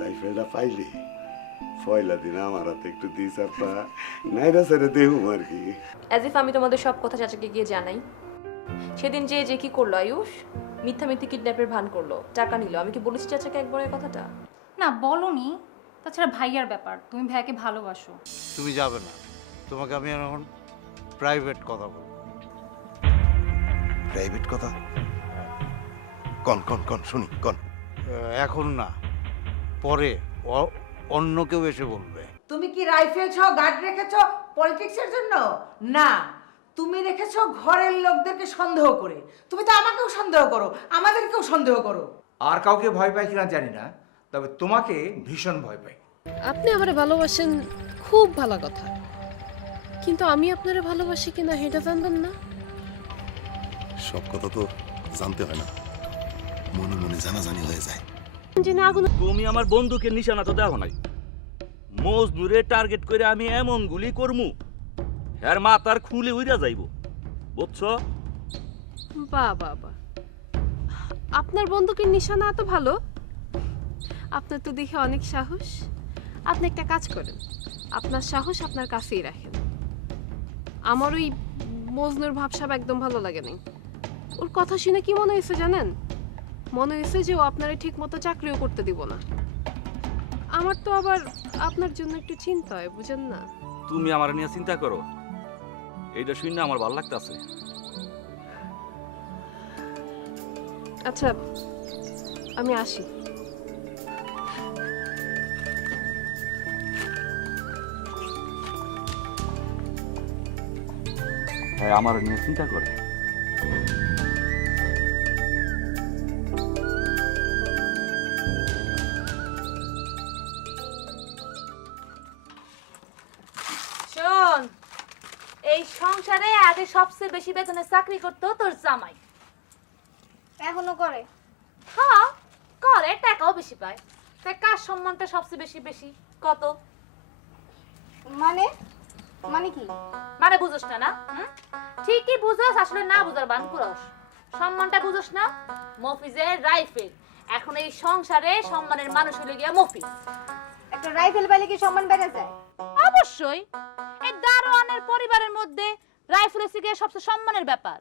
রাইফেলটা পাইলি পয়লা দিন আমার হাতে একটু দিস আপা নাইরা ছেড়ে দেহুম আর কি। অ্যাজ ইফ আমি তোমাদের সব কথা চাচাকে গিয়ে জানাই। সেদিন যে কি করলো আয়ুষ, মিথ্যা কিডন্যাপের ভান করলো, টাকা নিল। আমি কি বলেছি চাচাকে একবার এই কথাটা? না বলনি। তাছাড়া ভাইয়ার ব্যাপার, তুমি ভাইয়াকে ভালোবাসো। তুমি যাবে না, তোমাকে আমি এখন প্রাইভেট কথা বলবো। প্রাইভেট কথা? কন কন কন শুনি কন। এখন না, পরে অন্য কেউ এসে বলবে। তুমি কি রাইফেল সহ গার্ড রেখেছো পলিটিক্সের জন্য? না, তুমি রেখেছো ঘরের লোকদেরকে সন্দেহ করে। তুমি তো আমাকেও সন্দেহ করো, আমাদেরকেও সন্দেহ করো। আর কাউকে ভয় পাই কিনা জানি না, তবে তোমাকে ভীষণ ভয় পাই। আপনি আমারে ভালোবাসেন, খুব ভালো কথা, কিন্তু আমি আপনারে ভালোবাসি কিনা সেটা জানবেন না। সব কথা তো জানতে হয় না, মনে মনে জানাজানি হয়ে যায়। তুমি আমার বন্ধুকে নিশানা তো দেখো নাই। মজনুরে টার্গেট করে আমি এমন গুলি করমু এর মাথার খুলে উইরা যাইব, বুঝছো? বাহ বাহ বাহ, আপনার বন্দুকের নিশানা এত ভালো। আপনার তো দেখে অনেক সাহস। আপনি একটা কাজ করেন, আপনার সাহস আপনার কাছেই রাখেন। আমার ওই মজনুর ভাবসাব একদম ভালো লাগে নাই। ওর কথা শুনে কি মনে হয়েছে জানেন? মনে হয়েছে যে ও আপনারা ঠিক মতো চাকরিও করতে দিব না। আমার তো আবার আপনার জন্য একটু চিন্তা হয়, বুঝেন না? তুমি আমার নিয়ে চিন্তা করো, এইটা শুনে আমার ভালো লাগতেছে। আচ্ছা, আমি আসি। হ্যাঁ, আমার নিয়ে চিন্তা করে। শোন, এই সংসারে আগে সবচেয়ে বেশি বেতনে চাকরি করতো তোর জামাই। এখনো করে? হ্যাঁ করে, টাকাও বেশি পায়। তাই কার সম্মানটা সবচেয়ে বেশি কত? মানে মানে কি? মানে বুঝোস না? না ঠিকই বুঝোস, আসলে না বুঝার বান করস। সম্মানটা বুঝোস না? মফিজের রাইফেল এখন এই সংসারে সম্মানের মানুষ হলে গিয়া মফিজ। একটা রাইফেল পাইলে কি সম্মান বেড়ে যায়? অবশ্যই। এই দারোয়ানের পরিবারের মধ্যে রাইফেল হচ্ছে গিয়ে সবচেয়ে সম্মানের ব্যাপার।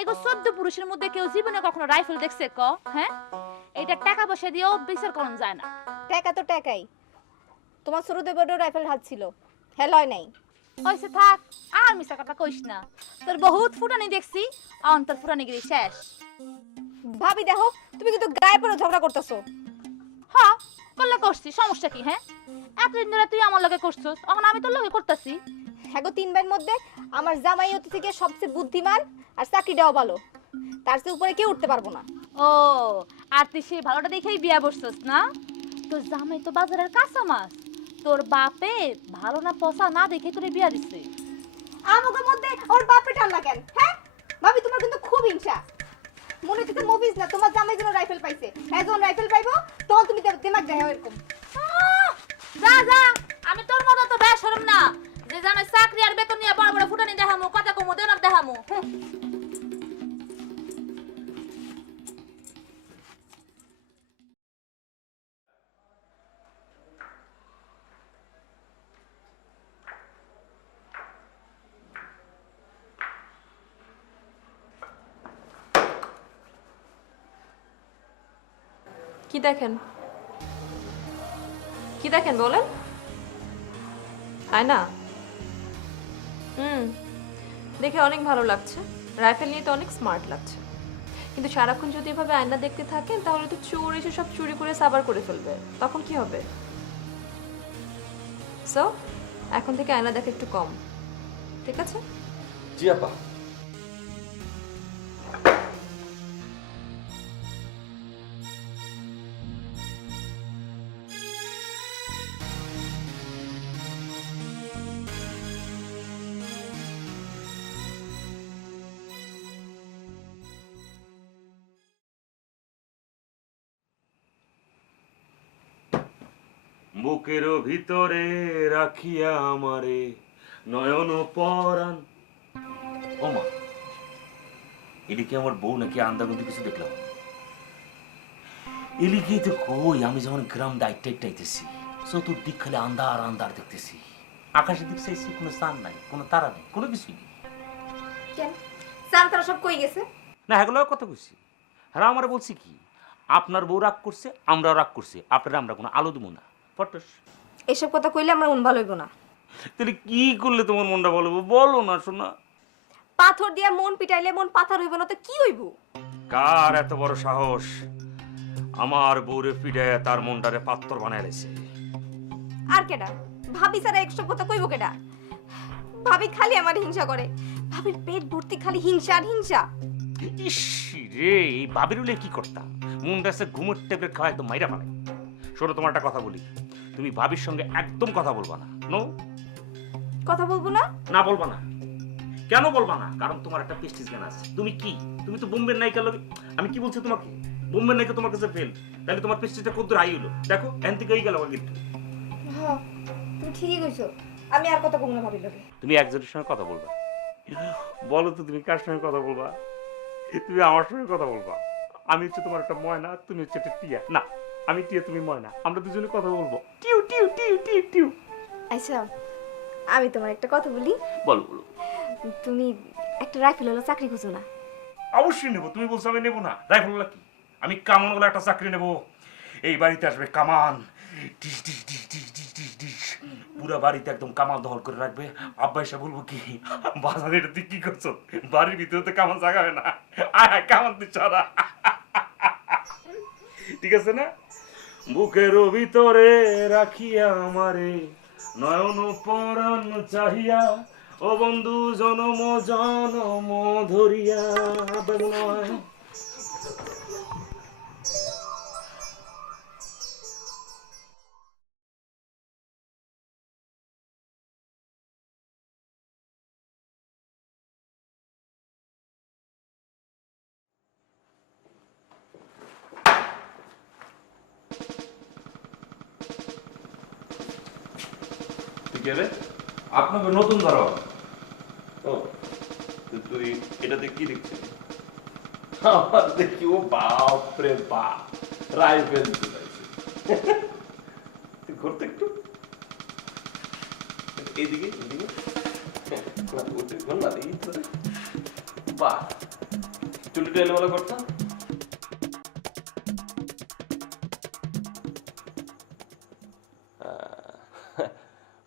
এগো 14 পুরুষের মধ্যে কেউ জীবনে কখনো রাইফেল দেখছে ক? হ্যাঁ, এটা টাকা পয়সা দিয়েও বিচার করা যায় না। টাকা তো টাকাই। তোমার ছোটদের বড় রাইফেল হাত ছিল, হেলয় নাই। হইছে থাক, আর মিছা কথা কইস না। তোর বহুত ফুটানি দেখছি, অন্তর ফুটানি গিরি শেষ। ভাবি দেখো, তুমি কিন্তু গায়ে পড়ে ঝগড়া করতেছো। হ্যাঁ করলে করছি, সমস্যা কি? হ্যাঁ, এতদিন ধরে তুই আমার লগে করছস, এখন আমি তোর লগে করতেছি। হ্যাঁ গো, 3 ভাইয়ের মধ্যে আমার জামাই হতে থেকে সবচেয়ে বুদ্ধিমান আর চাকরিটাও ভালো। তার চেয়ে উপরে কেউ উঠতে পারবো না। ও, আর তুই সেই ভালোটা দেখেই বিয়া বসছস না? তোর জামাই তো বাজারের কাঁচা মাছ। তোর বাপে ভালো না পচা না দেখে তোরে বিয়া দিছে। আমাদের মধ্যে ওর বাপে টান কেন? হ্যাঁ ভাবি, তোমার কিন্তু খুব হিংসা। মনে হচ্ছে মুভিজ না, তোমার জামাই যেন রাইফেল পাইছে, হ্যাঁ যখন রাইফেল পাইবো তখন তুমি দিমাগ দেখাও এরকম। যা যা, আমি তোর মতো তো বেশরম না যে জামাই চাকরি আর বেতন নিয়ে বড় বড় ফুটানি দেখামু, কথা কমু, দেনক দেখামু। কি দেখেন? কি দেখেন বলেন? আয়না? দেখে অনেক ভালো লাগছে, রাইফেল নিয়ে তো অনেক স্মার্ট লাগছে, কিন্তু সারাক্ষণ যদি এভাবে আয়না দেখতে থাকেন তাহলে তো চোর এসে সব চুরি করে সাবার করে ফেলবে, তখন কি হবে? সো এখন থেকে আয়না দেখা একটু কম, ঠিক আছে? জি আপা। বুকের ভিতরে রাখিয়া আমারে নয়ন পরাণ। ও মা, এদিকে আমার বউ নাকি আন্দাগুন্দি কিছু দেখলাম। এলিকেই তো কই, আমি যখন গ্রাম ডাইটাইতেছি চতুর্দিক খালি আন্ধার আন্ধার দেখতেছি। আকাশের দিক চাইছি, কোনো চাঁদ নাই, কোনো তারা নেই, কোনো কিছুই নেই। কেন চান তারা সব কই গেছে? না, এগুলো কথা কইছি। হ্যাঁ, আমরা বলছি কি, আপনার বউ রাগ করছে, আমরাও রাগ করছি, আপনারা আমরা কোনো আলো দেবো না। ফটস এসব কথা কইলে আমার মন ভালো হইব না। তাহলে কি করলে তোমার মনটা ভালো হবে বলো না শোনা। পাথর দিয়া মন পিটাইলে মন পাথর হইব না তো কি হইব? কার এত বড় সাহস আমার বউরে পিড়ায় তার মনটারে পাত্তর বানায় রেছে? আর কেডা? ভাবি সারা একসব কথা কইব কেডা? ভাবি খালি আমার হিংসা করে, ভাবির পেট ভর্তি খালি হিংসা আর হিংসা। ইস রে, এই ভাবির হলে কি করতাম, মনটা সে ঘুমের ট্যাবলেট খাওয়া একদম মাইরা ফেলে। শোনো, তোমার একটা কথা বলি, তুমি ভাবির সঙ্গে একদম কথা বলবা না। নো, কথা বলবো না? না বলবা না। কেন বলবা না? কারণ তোমার একটা প্রেস্টিজ জ্ঞান আছে। তুমি কি, তুমি তো বোম্বের নায়িকা লগে। আমি কি বলছি তোমাকে, বোম্বের নায়িকা তোমার কাছে ফেল, তাহলে তোমার প্রেস্টিজটা কত হাই হলো। দেখো এন থেকে গেল কিন্তু। হ্যাঁ, তুমি ঠিকই কইছো, আমি আর কথা কমনা ভাবি লাগে। তুমি একজনের সঙ্গে কথা বলবা। বলো তো তুমি কার সঙ্গে কথা বলবা? তুমি আমার সঙ্গে কথা বলবা। আমি হচ্ছে তোমার একটা ময়না, তুমি হচ্ছে একটা টিয়া। না, আমি টিয়া, তুমি ময়না, আমরা দুজনে কথা বলবো। টিউ টিউ টিউ টিউ টিউ। আচ্ছা, আমি তোমার একটা কথা বলি। বলো বলো। তুমি একটা রাইফেল হলো চাকরি খুঁজো না? অবশ্যই নেবো। তুমি বলছো আমি নেবো না? রাইফেল কি, আমি কামান বলে একটা চাকরি নেবো। এই বাড়িতে আসবে কামান, ডিস ডিস ডিস ডিস ডিস ডিস ডিস, পুরো বাড়িতে একদম কামান দখল করে রাখবে। আব্বা এসে বলবো কি, বাজারে এটা তুই কি করছো, বাড়ির ভিতরে তো কামান জাগাবে না, আয় কামান তুই চড়া। ঠিক আছে না? বুকের ভিতরে রাখিয়া আমারে নয়ন পরাণ চাহিয়া, ও বন্ধু জনম জনম ধরিয়া। বেগুনয় আপনাকে নতুন ধরো। ও তুই এটাতে কি দেখছিস? আমার দেখি ও বাপ রে বাপ, রাইফেল চলাইছে। তুই ঘুরতে একটু এইদিকে এইদিকে ঘর না দেখি তোরে। বাহ, চুলিটা এলোমেলো করতাম।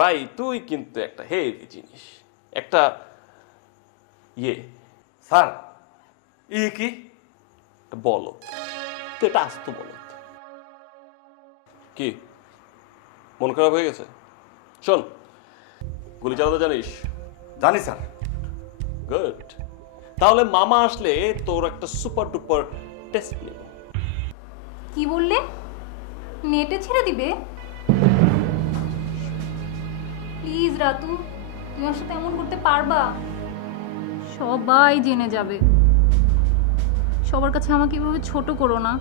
ভাই তুই কিন্তু একটা হেভি জিনিস, একটা ইয়ে স্যার ইয়ে কি বলো তো, এটা আস্ত বলো। কি মন খারাপ হয়ে গেছে? শোন, গুলি চালাতে জানিস? জানি স্যার। গুড, তাহলে মামা আসলে তোর একটা সুপার ডুপার টেস্ট নেব। কি বললে? নেটে ছেড়ে দিবে? প্লিজ রাতু, তুমি আমার সাথে এমন করতে পারবা? সবাই জেনে যাবে। সবার কাছে আমাকে এভাবে ছোট করো না।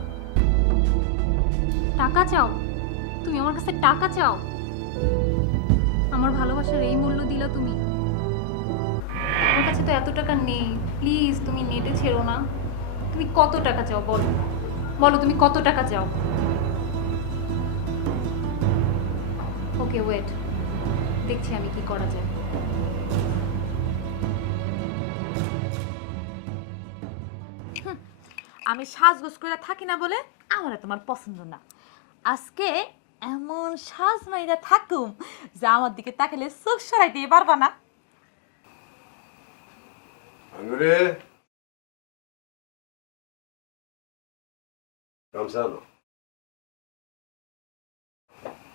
টাকা চাও? তুমি আমার কাছে টাকা চাও? আমার ভালোবাসার এই মূল্য দিলা তুমি? আমার কাছে তো এত টাকা নেই। প্লিজ তুমি নেটে ছেড়ো না। তুমি কত টাকা চাও বলো, বলো তুমি কত টাকা চাও? ওকে ওয়েট, দেখছি আমি কি করা যায়। আমি সাজগোজ করে থাকি না বলে আমার তোমার পছন্দ না। আজকে এমন সাজ মাইরা থাকুম যা আমার দিকে তাকালে চোখ সরাই দিয়ে পারবা না। আঙ্গুরে রামসান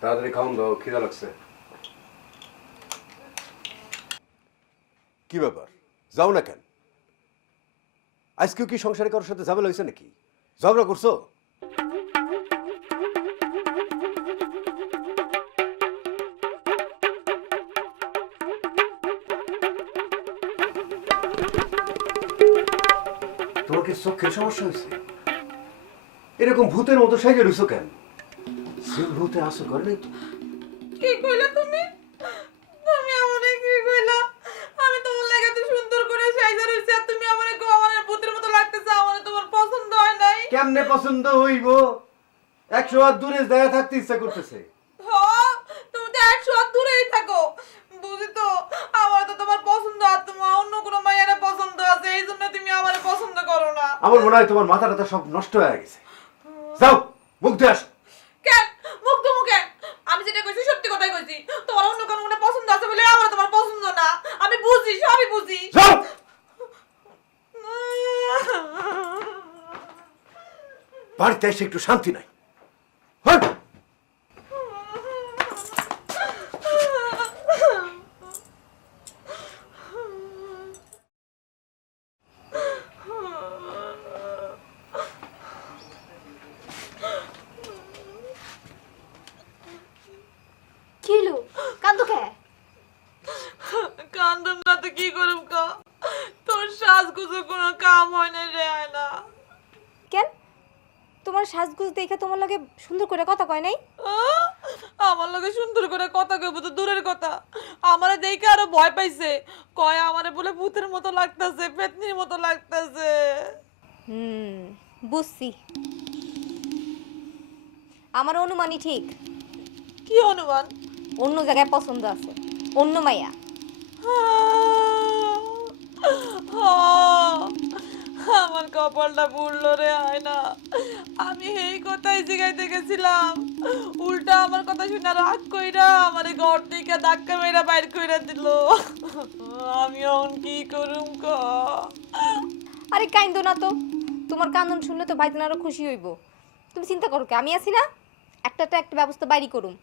তাড়াতাড়ি খাওন দাও, খিদা লাগছে। কি ব্যাপার, যাও না কেন? আজকেও কি সংসারে কারোর সাথে ঝামেলা হয়েছে নাকি? ঝগড়া করছো? তোমার কি চোখের সমস্যা হয়েছে? এরকম ভূতের মতো সাইজে রইছো কেন? সিল ভূতে আসো করে নাই তো? কি কইলা তুমি? তুমি আমারে কি কইলা? আমি তোমার লাগি এত সুন্দর করে সাইজা রইছি আর তুমি আমারে কো আমারে ভূতের মতো লাগতেছে, আমারে তোমার পছন্দ হয় নাই? কেমনে পছন্দ হইব? 100 হাত দূরে দাঁড়িয়ে থাকতে ইচ্ছা করতেছে। হ্যাঁ, তুমি তো 100 হাত দূরেই থাকো। বুঝি তো, আমার তো তোমার পছন্দ আর তোমার অন্য কোনো মাইয়ারে পছন্দ আছে, এই জন্য তুমি আমারে পছন্দ করো না। আমার মনে হয় তোমার মাথা টাথা সব নষ্ট হয়ে গেছে। যাও মুখ ধুয়ে আসো। কেন মুখ ধুমু কেন? আমি যেটা কইছি সত্যি কথাই কইছি। তোমার অন্য কোনো কোনো পছন্দ আছে বলে আমার তোমার পছন্দ না। আমি বুঝি, সবই বুঝি। যাও। বাড়িতে এসে একটু শান্তি নাই। হট। কি হলো? কান্দো কে? কান্দন না তো কি করুম কা? তোর সাজগুজো কোনো কাম হয় না রে আয়না। কেন? তোমার সাজগুজ দেখে তোমার লাগে সুন্দর করে কথা কয় নাই? আমার লগে সুন্দর করে কথা কইব তো দূরের কথা, আমারে দেখে আরো ভয় পাইছে। কয় আমারে বলে ভূতের মতো লাগতাছে, পেতনির মতো লাগতাছে। বুঝছি। আমার অনুমানই ঠিক। কি অনুমান? অন্য জায়গায় পছন্দ আছে, অন্য মাইয়া। আমার কপালটা পুড়লো রে আয়না। আমি এই কথাই জিগাইতে গেছিলাম, উল্টা আমার কথা শুনে রাগ কইরা আমারে ঘর থেকে ধাক্কা মেরা বাইর কইরা দিল। আমি এখন কি করুম ক? আরে কাইন্দো না তো, তোমার কান্দন শুনলে তো ভাইজান আরো খুশি হইব। তুমি চিন্তা করো কে, আমি আছি না, একটা ব্যবস্থা বাইরে করুম।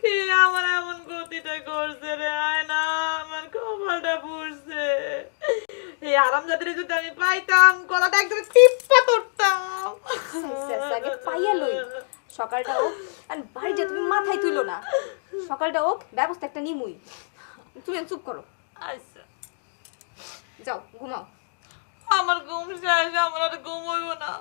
কি আমার এমন গতিটা করছে রে আয়না, আমার কপালটা পুড়ছে। এই আরামজাদারে যদি আমি পাইতাম, গলাটা একদম টিপা ধরতাম। আগে পাইয়া লই, সকালটা হোক। আর বাড়িটা তুমি মাথায় তুইলো না, সকালটা হোক, ব্যবস্থা একটা নিমুই। তুমি চুপ করো, আচ্ছা যাও ঘুমাও। আমার ঘুম শেষ, আমার আর ঘুম হইব না।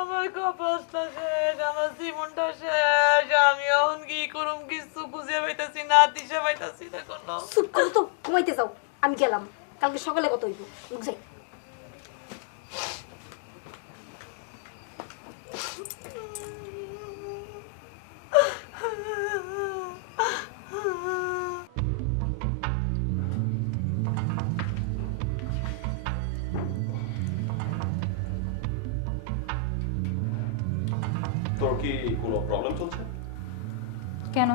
আমার কপালটা শেষ, আমার জীবনটা শেষ। আমি এখন কি করুম কিছু বুঝে পাইতাছি না, দিশা পাইতাছি না কোনো। চুপ করো তো, ঘুমাইতে যাও। আমি গেলাম, কালকে সকালে কত হইব যাই। তোর কি কোনো প্রবলেম চলছে? কেন?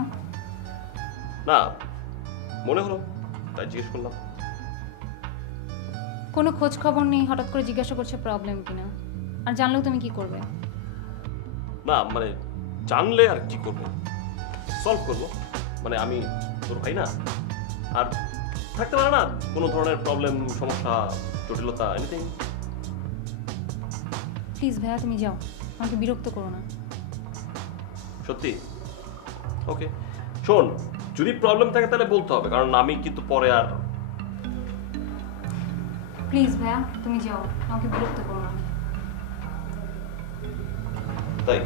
না, মনে হলো তাই জিজ্ঞেস করলাম। কোনো খোঁজ খবর নেই, হঠাৎ করে জিজ্ঞাসা করছে প্রবলেম কিনা। আর জানলেও তুমি কি করবে? না মানে জানলে আর কি করব, সলভ করব। মানে আমি তোর ভাই না, আর থাকতে পারে না কোনো ধরনের প্রবলেম, সমস্যা, জটিলতা, এনিথিং। প্লিজ ভাইয়া তুমি যাও, আমাকে বিরক্ত করো না। সত্যি? ওকে শোন, যদি প্রবলেম থাকে তাহলে বলতে হবে, কারণ আমি কিন্তু পরে আর। প্লিজ ভাইয়া তুমি যাও, আমাকে বিরক্ত করো না। তাই